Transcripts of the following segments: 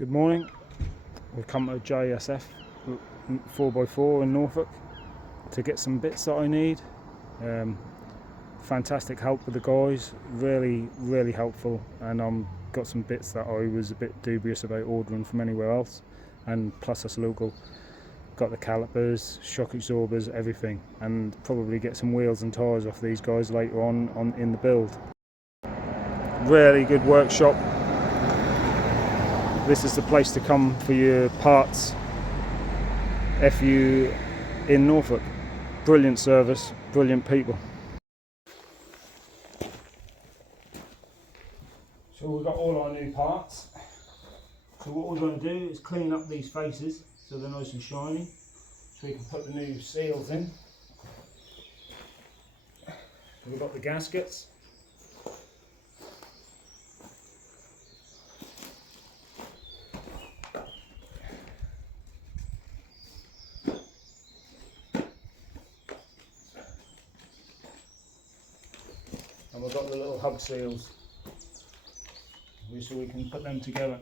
Good morning. We've come to JSF 4x4 in Norfolk to get some bits that I need. Fantastic help with the guys, really helpful, and got some bits that I was a bit dubious about ordering from anywhere else, and plus us local. Got the calipers, shock absorbers, everything, and probably get some wheels and tyres off these guys later on in the build. Really good workshop. This is the place to come for your parts. FU in Norfolk. Brilliant service, brilliant people. So we've got all our new parts. So what we're going to do is clean up these faces so they're nice and shiny, so we can put the new seals in. We've got the gaskets. And we've got the little hub seals, so we can put them together.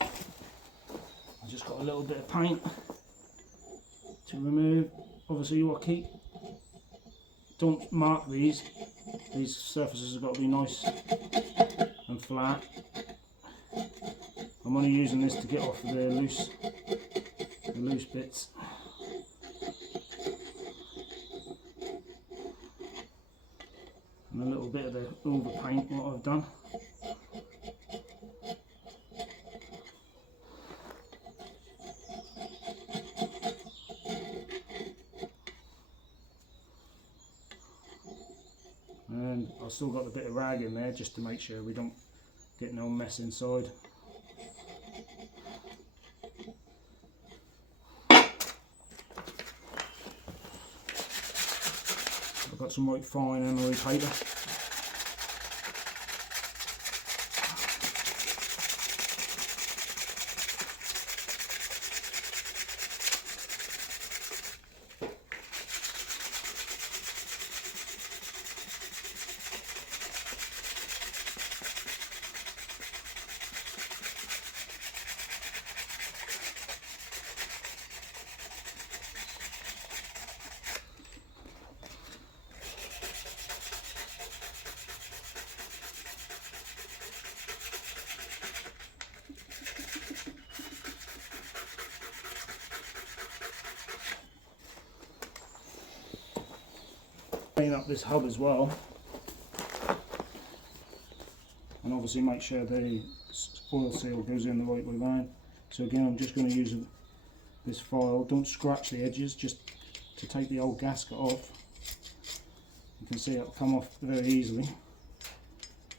I just got a little bit of paint to remove. Obviously you want to keep, don't mark these surfaces have got to be nice and flat. I'm only using this to get off the loose bits. And a little bit of the overpaint what I've done. And I've still got a bit of rag in there just to make sure we don't get no mess inside. I've got some white fine emery paper. Clean up this hub as well, and obviously make sure the oil seal goes in the right way round. So again, I'm just going to use this file. Don't scratch the edges, just to take the old gasket off. You can see it'll come off very easily,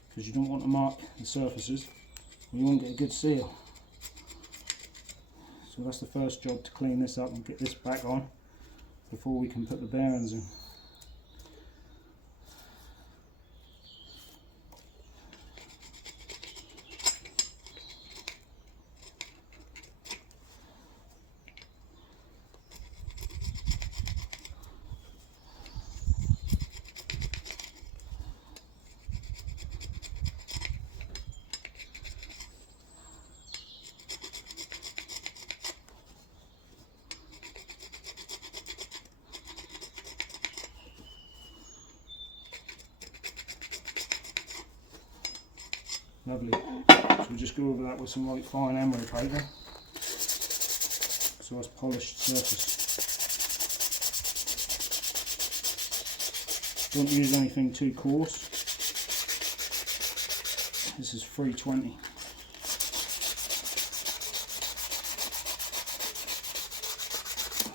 because you don't want to mark the surfaces, or you won't get a good seal. So that's the first job, to clean this up and get this back on before we can put the bearings in. Lovely. So we'll just go over that with some white fine emery paper, so it's polished surface. Don't use anything too coarse. This is 320.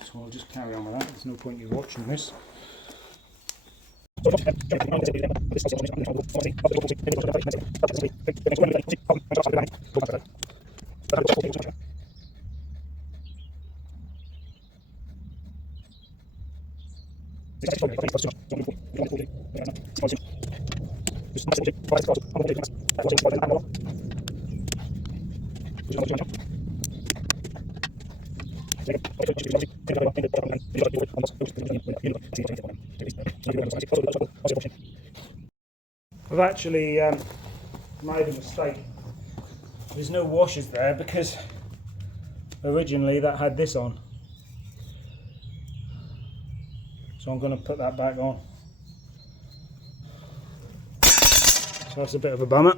So I'll just carry on with that. There's no point in you watching this. I've actually made a mistake. There's no washers there because originally that had this on. So I'm going to put that back on. So that's a bit of a bummer.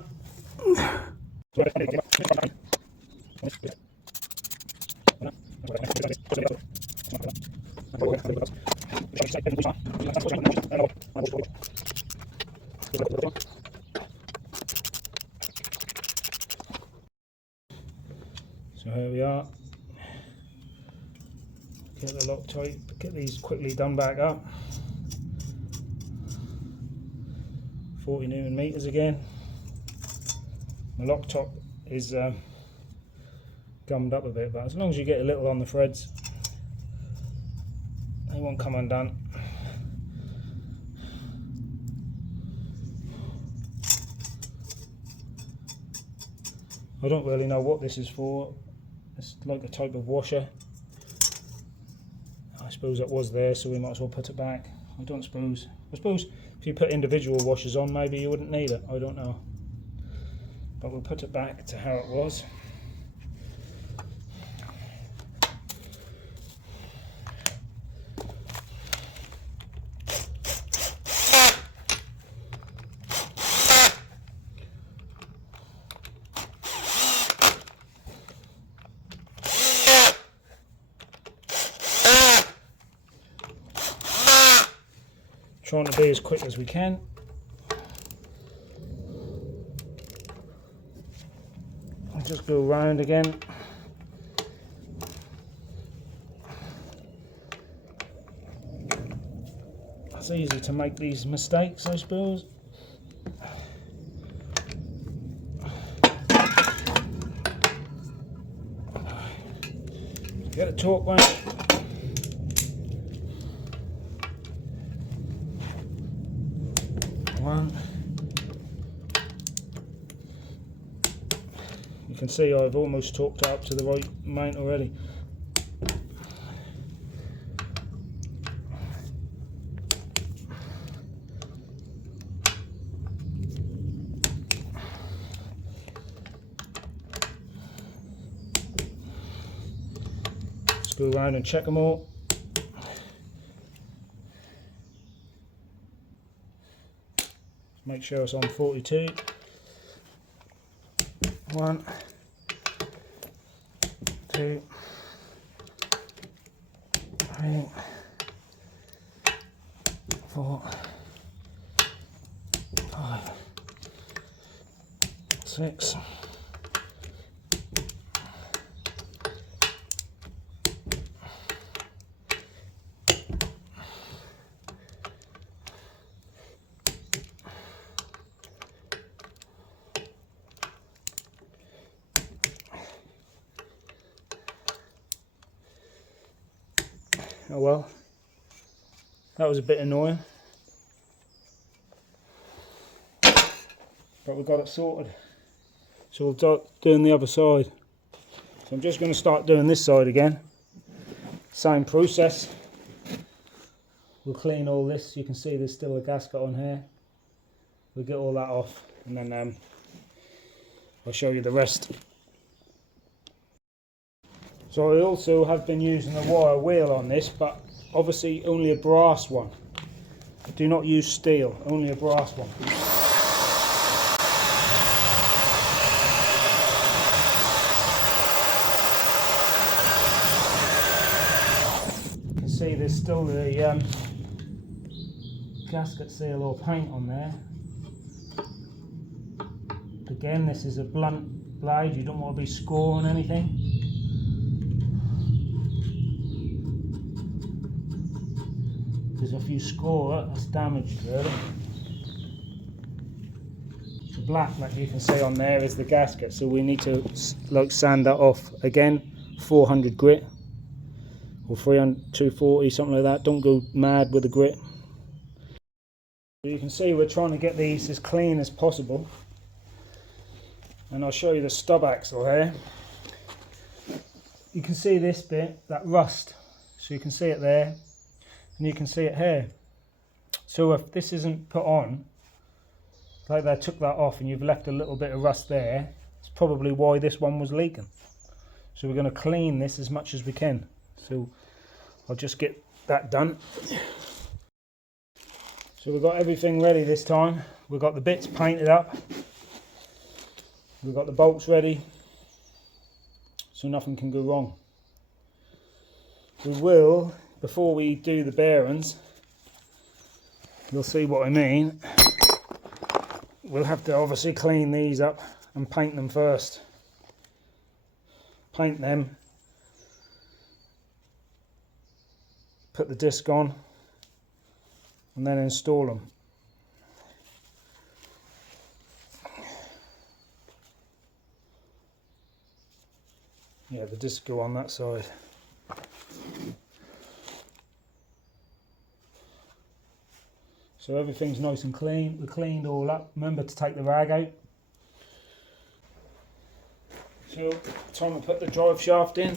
So here we are. Get the Loctite, get these quickly done back up. 40 Newton meters again. The Loctite is gummed up a bit, but as long as you get a little on the threads, they won't come undone. I don't really know what this is for. It's like a type of washer. I suppose it was there, so we might as well put it back. I suppose if you put individual washers on, maybe you wouldn't need it. I don't know. But we'll put it back to how it was. Trying to be as quick as we can. I'll just go around again. It's easy to make these mistakes, I suppose. Get the torque back. One. You can see I've almost torqued up to the right amount already. Let's go around and check them all. Make sure it's on 42. 1, 2, 3, 4, 5, 6. Oh well, that was a bit annoying, but we got it sorted. So we'll start doing the other side. So I'm just going to start doing this side again. Same process. We'll clean all this. You can see there's still a gasket on here. We'll get all that off, and then I'll show you the rest. So I also have been using a wire wheel on this, but obviously only a brass one. Do not use steel, only a brass one. You can see there's still the gasket seal or paint on there. Again, this is a blunt blade, you don't want to be scoring anything. Because if you score it, it's damaged really. The black that you can see on there is the gasket, so we need to like sand that off. Again, 400 grit or 300, 240, something like that. Don't go mad with the grit. So you can see we're trying to get these as clean as possible. And I'll show you the stub axle here. You can see this bit, that rust. So you can see it there. and you can see it here. So if this isn't put on, like they took that off and you've left a little bit of rust there, it's probably why this one was leaking. So we're going to clean this as much as we can. So I'll just get that done. So we've got everything ready this time. We've got the bits painted up. We've got the bolts ready. So nothing can go wrong. We will, before we do the bearings, you'll see what I mean. We'll have to obviously clean these up and paint them first. Paint them. Put the disc on. And then install them. Yeah, the disc go on that side. So everything's nice and clean. We cleaned all up. Remember to take the rag out. So time to put the drive shaft in.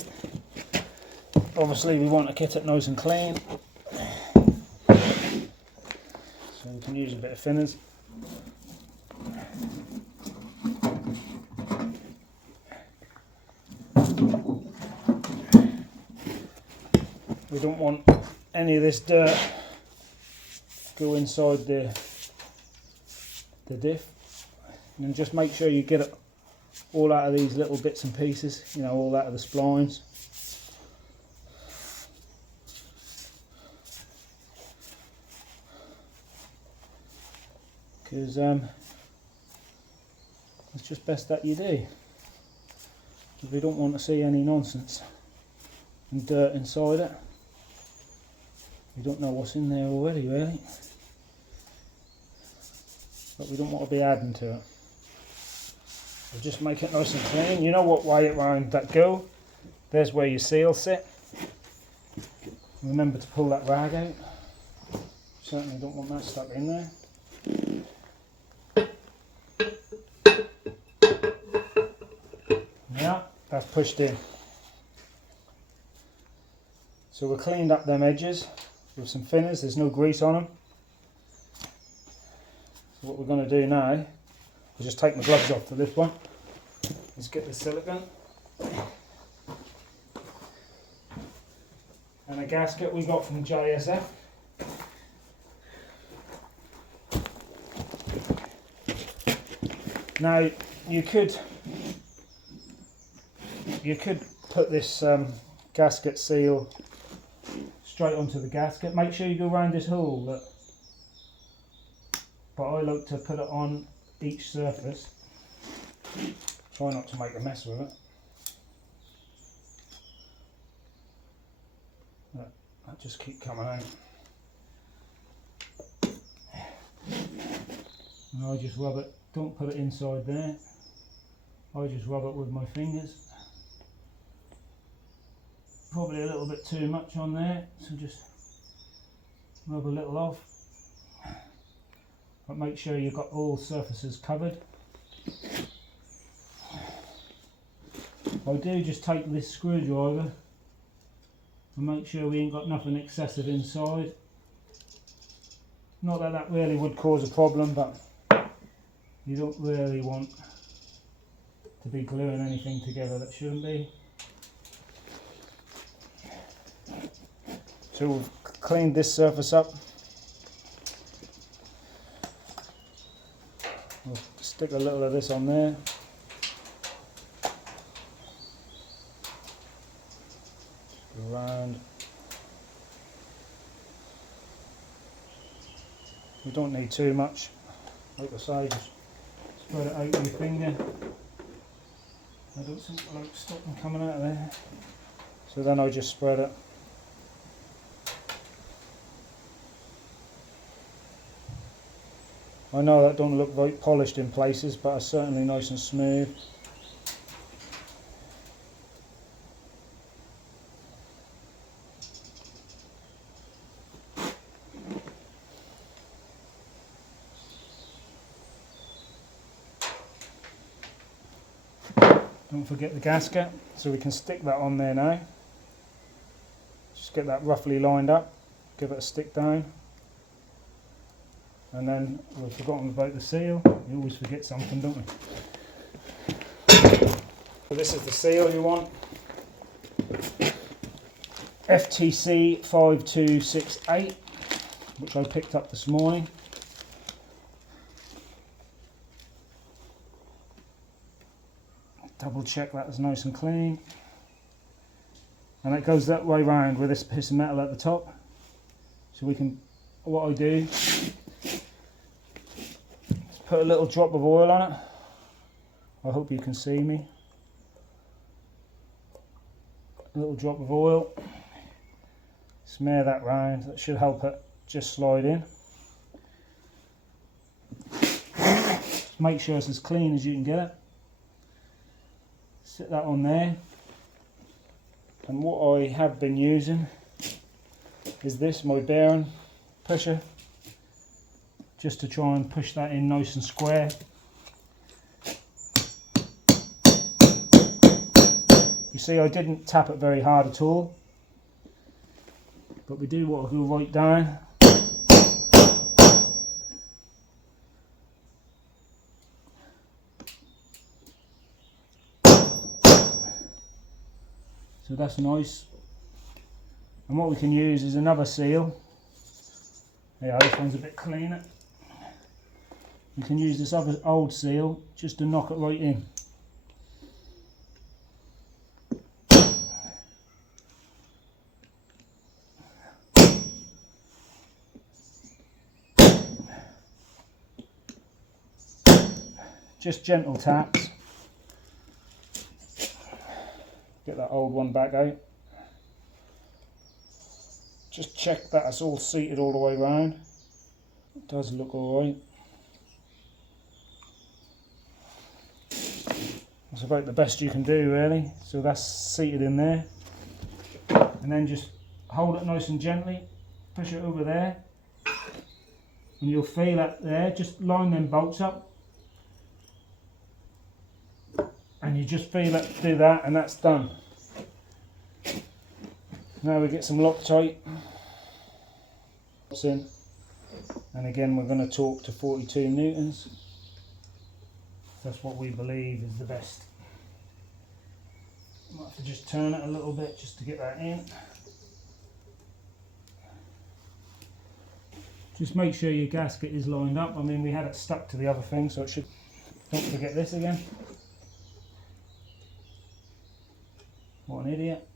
Obviously we want to get it nice and clean. So we can use a bit of thinners. We don't want any of this dirt go inside the diff, and then just make sure you get it all out of these little bits and pieces, you know, all out of the splines. Because it's just best that you do, because we don't want to see any nonsense and dirt inside it. We don't know what's in there already, really, but we don't want to be adding to it. We'll just make it nice and clean. You know what way around that go. There's where your seal sit. Remember to pull that rag out. Certainly don't want that stuck in there. Yeah, that's pushed in. So we cleaned up them edges with some thinners. There's no grease on them. So what we're going to do now, I'll just take my gloves off for this one. Let's get the silicone and a gasket we got from JSF. Now you could put this gasket seal straight onto the gasket. Make sure you go around this hole, but I like to put it on each surface. Try not to make a mess with it. That just keep coming out. And I just rub it. Don't put it inside there. I just rub it with my fingers. Probably a little bit too much on there, so just rub a little off. But make sure you've got all surfaces covered. I do just take this screwdriver and make sure we ain't got nothing excessive inside. Not that that really would cause a problem, but you don't really want to be gluing anything together that shouldn't be. So we've cleaned this surface up. We'll stick a little of this on there. Around. We don't need too much. Like I say, just spread it out with your finger. I don't think I like stop them coming out of there. So then I just spread it. I know that don't look very polished in places, but it's certainly nice and smooth. Don't forget the gasket, so we can stick that on there now. Just get that roughly lined up. give it a stick down. And then we've forgotten about the seal. You always forget something, don't we? So this is the seal you want. FTC 5268, which I picked up this morning. Double check that is nice and clean. And it goes that way round with this piece of metal at the top. So we can, what I do is put a little drop of oil on it. I hope you can see me. A little drop of oil. Smear that round. That should help it just slide in. Make sure it's as clean as you can get it. Sit that on there. And what I have been using is this, my bearing pusher, just to try and push that in nice and square. You see, I didn't tap it very hard at all, but we do want to go right down. So that's nice. And what we can use is another seal. Yeah, this one's a bit cleaner. You can use this other old seal just to knock it right in. Just gentle taps. Get that old one back out. Just check that it's all seated all the way around. It does look alright. That's about the best you can do, really. So that's seated in there. And then just hold it nice and gently. Push it over there. And you'll feel it there. Just line them bolts up. And you just feel it, do that, and that's done. Now we get some Loctite in, and again we're going to torque to 42 newtons. That's what we believe is the best. Might have to just turn it a little bit just to get that in. Just make sure your gasket is lined up. I mean, we had it stuck to the other thing, so it should. Don't forget this again. What an idiot.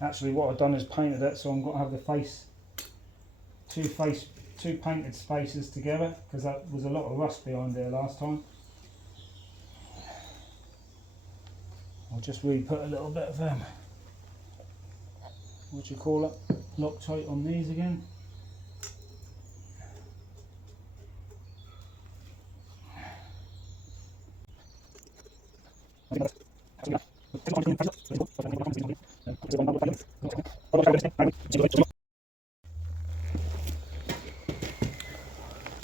Actually, what I've done is painted it, so I'm going to have the two painted spaces together, because that was a lot of rust behind there last time. I'll just re-put a little bit of what do you call it, Loctite on these again.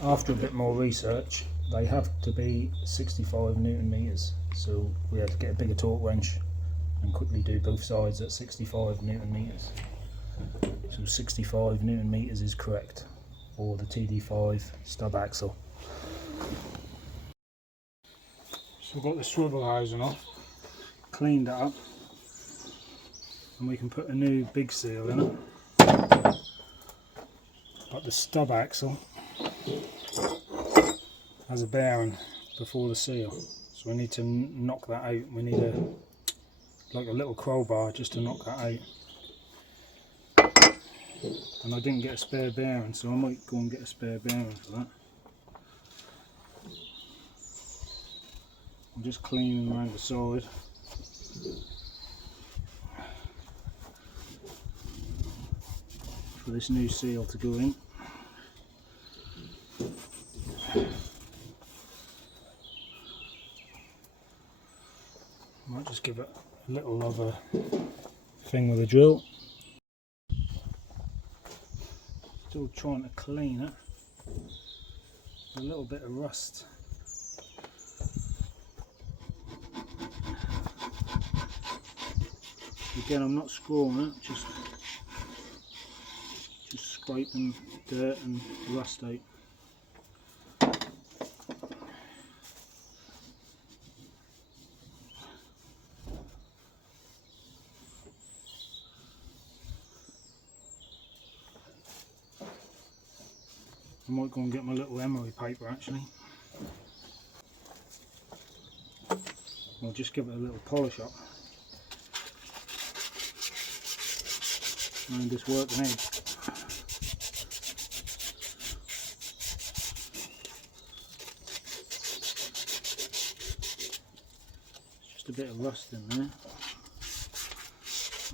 After a bit more research, they have to be 65 Newton meters, so we had to get a bigger torque wrench and quickly do both sides at 65 Newton meters. So 65 Newton meters is correct for the TD5 stub axle. So I've got the swivel housing off, cleaned it up, and we can put a new big seal in it. But the stub axle has a bearing before the seal, so we need to knock that out. We need like a little crowbar just to knock that out. And I didn't get a spare bearing, so I might go and get a spare bearing for that. I'm just cleaning around the side. For this new seal to go in. Might just give it a little of a thing with a drill. Still trying to clean it. a little bit of rust. Again, I'm not screwing it, just scraping dirt and rust out. I might go and get my little emery paper actually. I'll just give it a little polish up. And just work it out. Just a bit of rust in there. I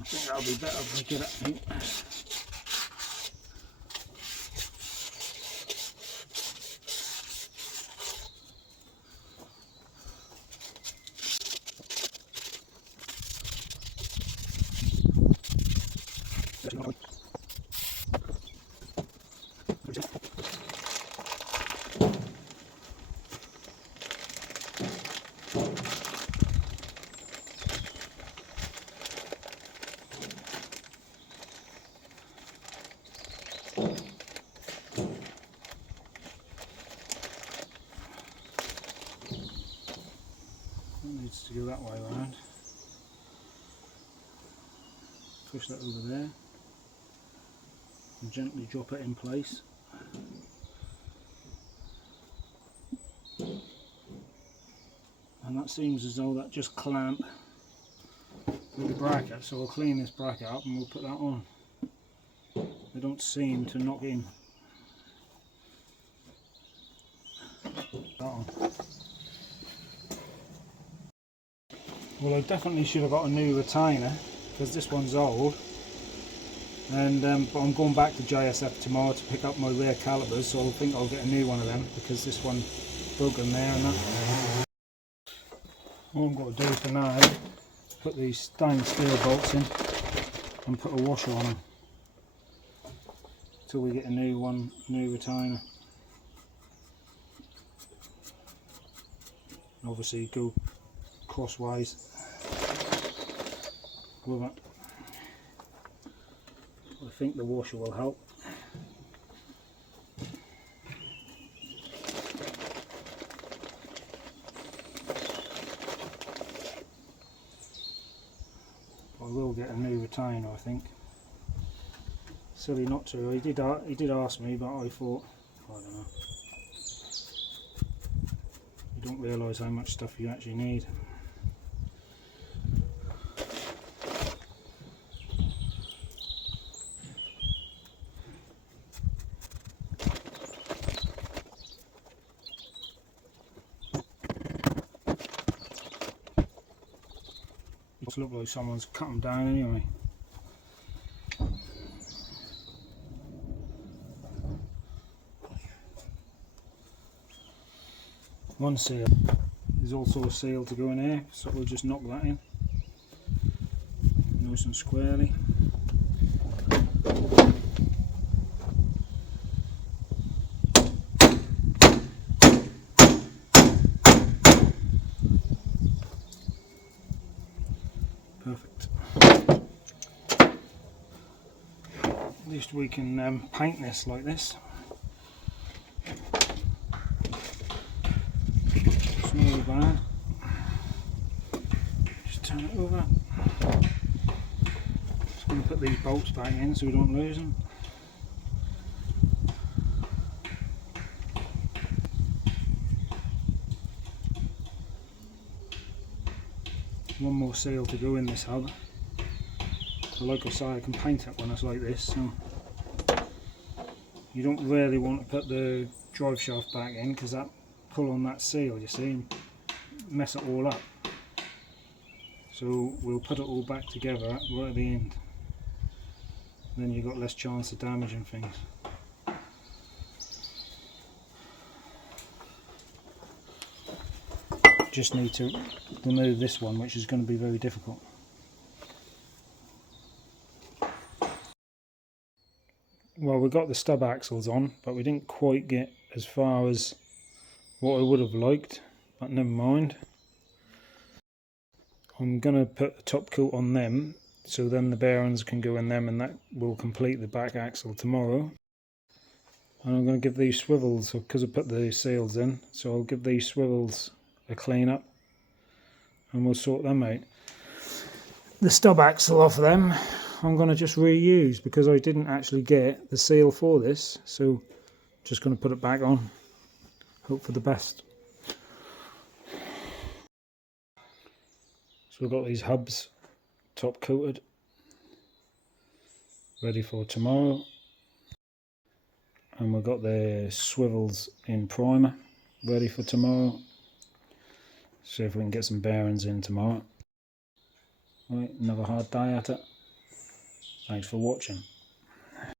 think that'll be better if I get it out. Needs to go that way around. Push that over there and gently drop it in place. And that seems as though that just clamped with the bracket, so we'll clean this bracket up and we'll put that on. They don't seem to knock in. That on. Well, I definitely should have got a new retainer because this one's old, and but I'm going back to JSF tomorrow to pick up my rear calipers, so I think I'll get a new one of them because this one broken there and that. All I'm going to do for now is put these stainless steel bolts in and put a washer on them until we get a new retainer. Obviously go crosswise with it. I think the washer will help. I will get a new retainer, I think. Silly not to. He did ask me, but I thought, I don't know. You don't realise how much stuff you actually need. It looks like someone's cut them down anyway. One seal. There's also a seal to go in here, so we'll just knock that in nice and squarely. Perfect. At least we can paint this like this. It's not really bad. Just turn it over. Just going to put these bolts back in so we don't lose them. One more seal to go in this hub. So like I say, I can paint it when it's like this. So you don't really want to put the drive shaft back in because that pull on that seal, you see, and mess it all up. So we'll put it all back together right at the end. Then you've got less chance of damaging things. Just need to remove this one, which is going to be very difficult. Well, we got the stub axles on, but we didn't quite get as far as what I would have liked, but never mind. I'm going to put the top coat on them, so then the bearings can go in them, and that will complete the back axle tomorrow. And I'm going to give these swivels, because I put the seals in, so I'll give these swivels a clean up and we'll sort them out. The stub axle off them I'm going to just reuse because I didn't actually get the seal for this, so just going to put it back on, hope for the best. So we've got these hubs top coated, ready for tomorrow. And we've got the swivels in primer, ready for tomorrow. See if we can get some bearings in tomorrow. Right, another hard day at it. Thanks for watching.